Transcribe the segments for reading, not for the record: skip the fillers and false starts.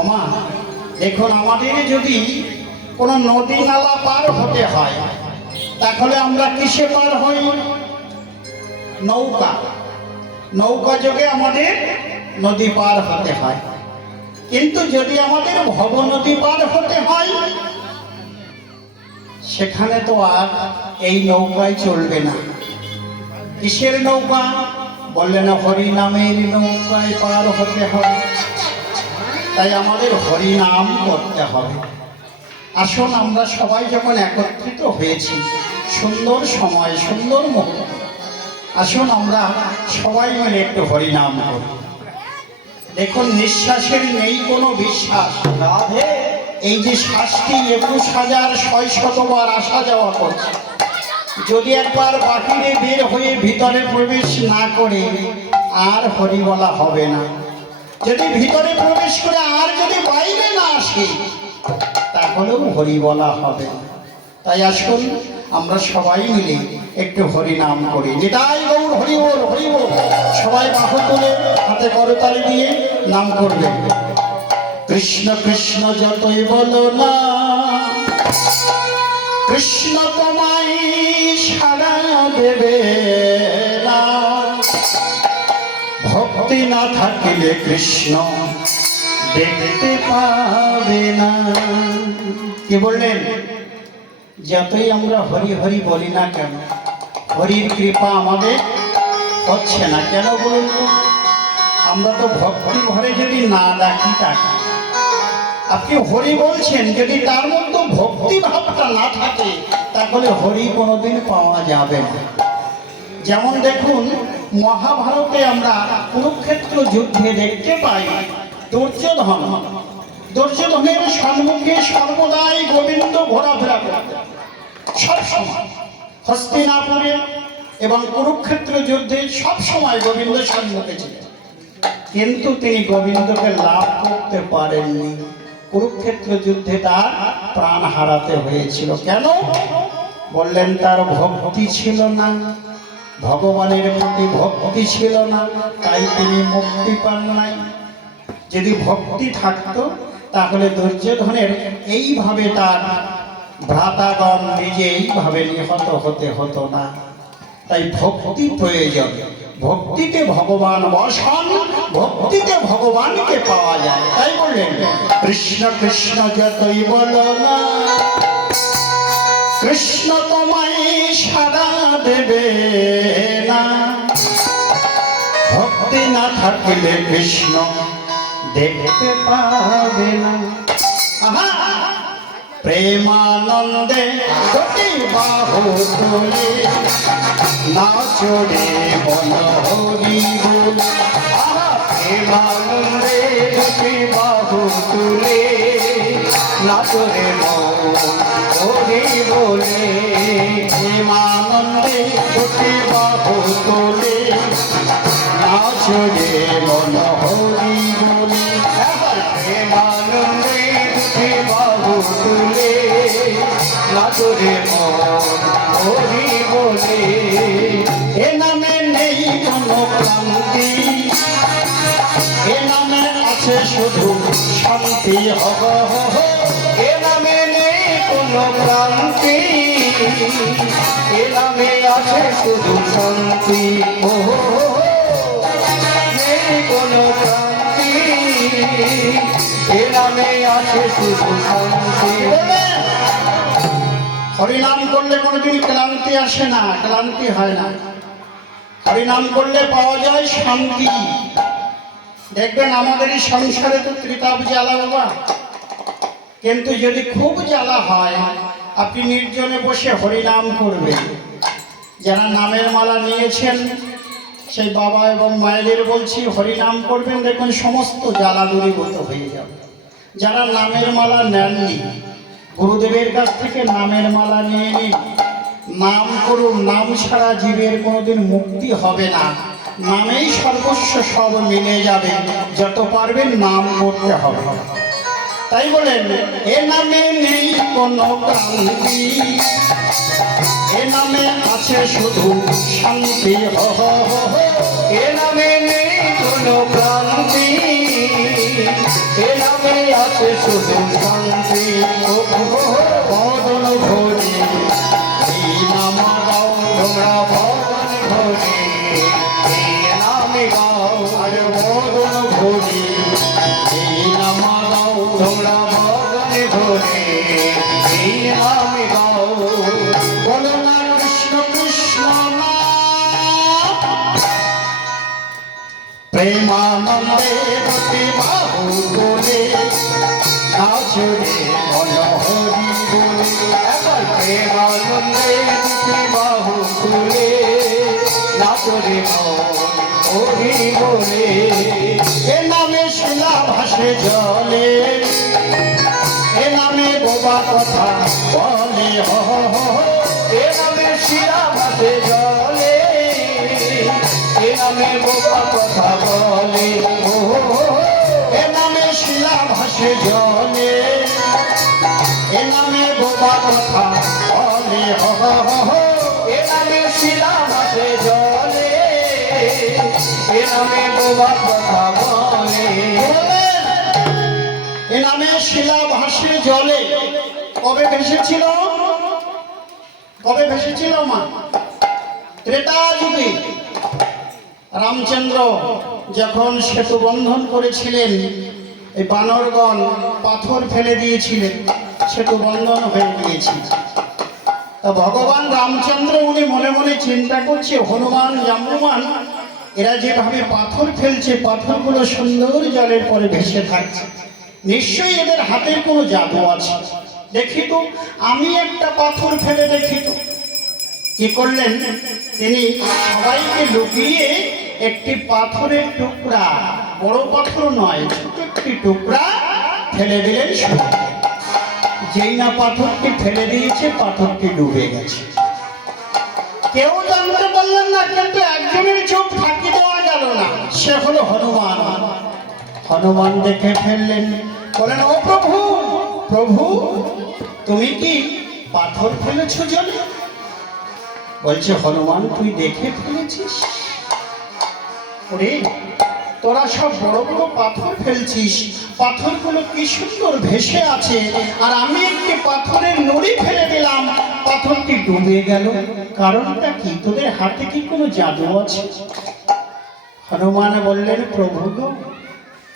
ওমা দেখুন, আমাদের যদি কোনো নদী নালা পার হতে হয় তাহলে আমরা কিসে পার হই? নৌকা। নৌকা যোগে আমাদের নদী পার হতে হয়। কিন্তু যদি আমাদের ভব নদী পার হতে হয় সেখানে তো আর এই নৌকায় চলবে না। কিসের নৌকা? বললেন হরি নামের নৌকায় পার হতে হয়। তাই আমাদের হরি নাম করতে হবে। আসুন আমরা সবাই যখন একত্রিত হয়েছি, সুন্দর সময়, সুন্দর মুহূর্ত, আসুন আমরা সবাই মিলে একটু হরি নাম করি। দেখুন, নিঃশ্বাসের নেই কোনো বিশ্বাস। এই যে শ্বাসটি 21,600 বার আসা যাওয়া করছে, যদি একবার বাহিরে বের হয়ে ভিতরে প্রবেশ না করে আর হরি বলা হবে না। যদি ভিতরে প্রবেশ করে আর যদি বাইরে না আসে তাহলেও হরি বলা হবে। তাই আসুন আমরা সবাই মিলে একটু হরি নাম করি। নিতাই গৌর হরি বল, হরি বল। সবাই বাহু তুলে হাতে করতালি দিয়ে নাম করবেন। কৃষ্ণ কৃষ্ণ যতই বলো না, কৃষ্ণ তোমায় সাড়া দেবে না। ভক্তি না থাকিলে কৃষ্ণ দেখতে পাবে না। কি বললেন? যতই আমরা হরি হরি বলি না কেন, হরির কৃপা আমাদের হচ্ছে না কেন বলুন তো? আমরা তো ভক্তি ভরে যদি না ডাকি তাকে, আপনি হরি বলছেন, যদি তার মধ্যে ভক্তি ভাবটা না থাকে তাহলে হরি কোনোদিন পাওয়া যাবে না। যেমন দেখুন, মহাভারতে আমরা কুরুক্ষেত্র যুদ্ধে দেখতে পাই দুর্যোধনের সম্মুখে সর্বদাই গোবিন্দ ঘোরাফেরা করতেন সবসময়। হস্তিনাপুরে এবং কুরুক্ষেত্র যুদ্ধে সবসময় গোবিন্দ সম্মুখে ছিলেন, কিন্তু তিনি গোবিন্দকে লাভ করতে পারেননি। কুরুক্ষেত্র যুদ্ধে তার প্রাণ হারাতে হয়েছিল। কেন? বললেন তার ভক্তি ছিল না, ভগবানের প্রতি ভক্তি ছিল না, তাই তিনি মুক্তি পান নাই। যদি ভক্তি থাকতো তাহলে দুর্যোধনের এইভাবে তার ভ্রাতাগণ নিজে এইভাবে নিহত হতে হতো না। তাই ভক্তি প্রয়োজন। ভক্তিতে ভগবান বসন, ভক্তিতে ভগবানকে পাওয়া যায়। তাই বললেন কৃষ্ণ কৃষ্ণ যতই বলো না, কৃষ্ণ তোমায় সাড়া দেবে না। ভক্তি না থাকিলে কৃষ্ণ দেখতে পাবে না। প্রেমানন্দে দুটি বাহু তুলে নাচরে বল হরি বল। প্রেমানন্দে দুটি বাহু তুলে নাচরে মন হরি বলে। প্রেমানন্দে দুটি বাহু তুলে নাচরে মন হরি বলে। প্রেমানন্দে দুটি বাহু তুলে নাচরে মন হরি বলে। এ নামে নেই কোনো ক্লান্তি, এ নামে আছে শুধু শান্তি। হব এ নামে নেই কোনো ক্লান্তি, এ নামে আছে শুধু শান্তি। ও নেই কোনো ক্লান্তি, এ নামে আছে শুধু শান্তি। হরিনাম করলে কোনোদিন ক্লান্তি আসে না, ক্লান্তি হয় না। হরিনাম করলে পাওয়া যায় শান্তি। দেখবেন আমাদের এই সংসারে তো ত্রিতাপ জ্বালা বাবা, কিন্তু যদি খুব জ্বালা হয় আপনি নির্জনে বসে হরিনাম করবেন। যারা নামের মালা নিয়েছেন সেই বাবা এবং মায়েদের বলছি, হরিনাম করবেন, দেখবেন সমস্ত জ্বালা দূরীভূত হয়ে যাবে। যারা নামের মালা নেননি, গুরুদেবের কাছ থেকে নামের মালা নিয়ে নিন, নাম করুন। নাম ছাড়া জীবের কোনোদিন মুক্তি হবে না। নামেই সর্বস্ব সব মিলে যাবে। যত পারবেন নাম করতে হবে। তাই বলেন এ নামে নেই কোনো ক্লান্তি, এ নামে আছে শুধু শান্তি। এ নামে নেই কোনো ক্লান্তি, এ নামে আছে শুধু শান্তি বদন ভরি এই নাম গাও তোমরা বদন ভরি এই নামে গাও আর বদন ভরি এই নাম গাও তোমরা বদন ভরি এই নামে গাও বলো না কৃষ্ণ কৃষ্ণ প্রেমানন্দে প্রতি বাহু বলে নাচরে মনোহরি বলে এবার প্রেমানন্দে প্রতি বাহু বলে নাচরে মনোহরি বলে এ নামে শিলা ভাসে জলে এ নামে বোবা কথা বলে হ এ নামে শিলা ভাসে জলে এ নামে বোবা কথা বলে এ নামে শিলা ভাসে জলে এ নামে বোবা কথা বলে এ নামে শিলা ভাসে জলে এ নামে বোবা কথা বলে এ নামে শিলা ভাসে জলে কবে ভেসেছিল মা ত্রেতা যুগে রামচন্দ্র যখন সেতু বন্ধন করেছিলেন এই বানরগণ পাথর ফেলে দিয়েছিলেন সেতু বন্ধন হয়ে গিয়েছিল তা ভগবান রামচন্দ্র উনি মনে মনে চিন্তা করছে হনুমান জাম্বুমান এরা যেভাবে পাথর ফেলছে পাথরগুলো সুন্দর জলের পরে ভেসে থাকছে নিশ্চয়ই এদের হাতের কোনো জাদু আছে দেখি তো আমি একটা পাথর ফেলে দেখি তো কি করলেন তিনি সবাইকে লুকিয়ে একটি পাথরের টুকরা বড় পাথর নয় ছোট একটি টুকরা ফেলে দিলেন যেই না পাথরটি ফেলে দিয়েছে পাথরটি ডুবে গেছে কেউ জানতে পারলেন না কিন্তু একজনের চোখ ফাঁকি দেওয়া গেল না সে হলো হনুমান হনুমান দেখে ফেললেন বলেন ও প্রভু প্রভু তুমি কি পাথর ফেলেছো জলে বলছে হনুমান তুই দেখে ফেলেছিস ওরে তোরা সব বড় বড় পাথর ফেলছিস পাথরগুলো কি সুন্দর ভেসে আছে আর আমি একটি পাথরের নুড়ি ফেলে দিলাম পাথরটি ডুবে গেল কারণটা কি তোদের হাতে কি কোনো জাদু আছে হনুমান বললেন প্রভু গো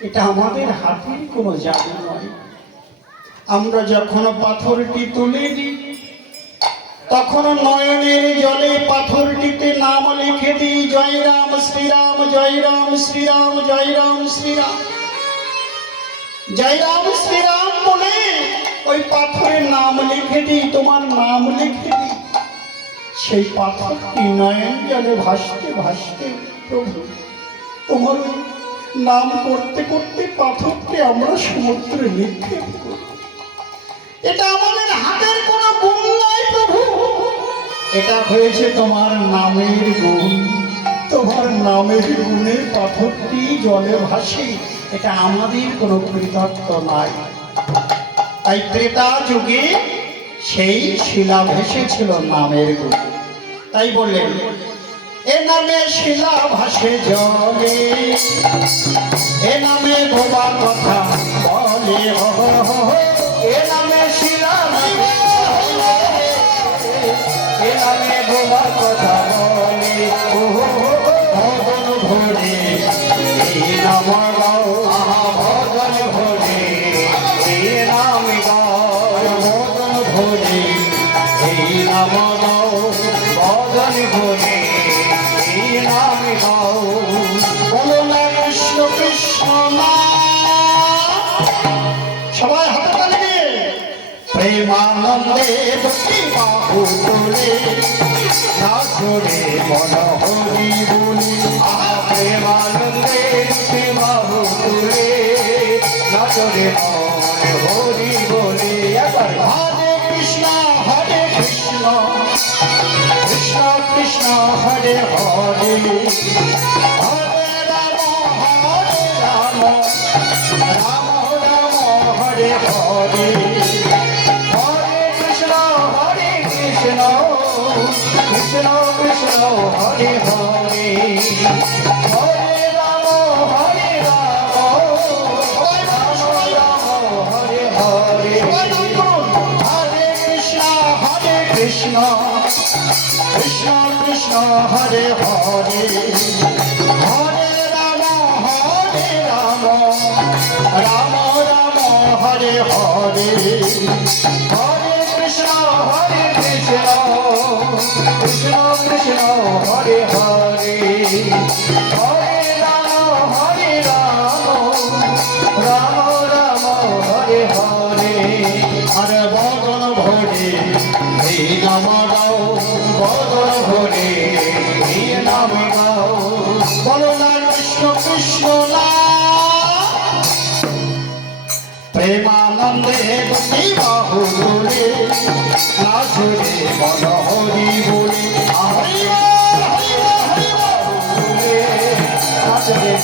এটা আমাদের হাতের কোনো জাদু নয় আমরা যখন পাথরটি তুলে দিই তখন নয়নের জলে পাথরটিতে নাম লিখে দিই জয় রাম শ্রীরাম জয় রাম শ্রীরাম জয় রাম শ্রীরাম জয় রাম শ্রীরাম বলে ওই পাথরের নাম লিখে দিই তোমার নাম লিখে দিই সেই পাথরটি নয়ন জলে ভাসতে ভাসতে প্রভু তোমার নাম করতে করতে পাথরটি আমরা সমুদ্রে নিক্ষেপ করি এটা আমাদের হাতের কোনো গুণ নয় প্রভু এটা হয়েছে তোমার নামের গুণ তোমার নামের গুণে পাথরটি জলে ভাসে এটা আমাদের কোনো কৃতজ্ঞ নয় তাই ত্রেতা যুগে সেই শিলা ভেসেছিল নামের গুণ তাই বললেন এ নামে শিলা ভাসে জলে এ নামে বোবা কথা বলে এ নামে শিলা এ নামে বোবা কথা বলে ভগন ভরে এই নাম গাও ভজন ভরে এই নাম গাও ভগন ভরে এই নাম গাও ভজন ভরে এই নাম গাও বলো না কৃষ্ণ কৃষ্ণ না সবাই হাতে তালি দিয়ে প্রেমানন্দে ভক্তি বাহু তোলে নাচরে মনোহরি বলি প্রেমানন্দে বাহু তুলে নাচরে মন হরি বলে একবার হরে কৃষ্ণ কৃষ্ণ কৃষ্ণ হরে হরে হরে রাম রাম রাম হরে হরে হরে কৃষ্ণ কৃষ্ণ কৃষ্ণ হরে হরে হরে রাম কৃষ্ণ কৃষ্ণ হরে হরে হরে রাম রাম রাম হরে হরে হরে কৃষ্ণ কৃষ্ণ কৃষ্ণ হরে হরে হরে রাম রাম রাম হরে হরে আর বদন ভরে এই নাম গাও, বদন ভরে এই নাম গাও বলো না কৃষ্ণ কৃষ্ণ না প্রেমানন্দে গতি বাহু দূরে নাচুরে মন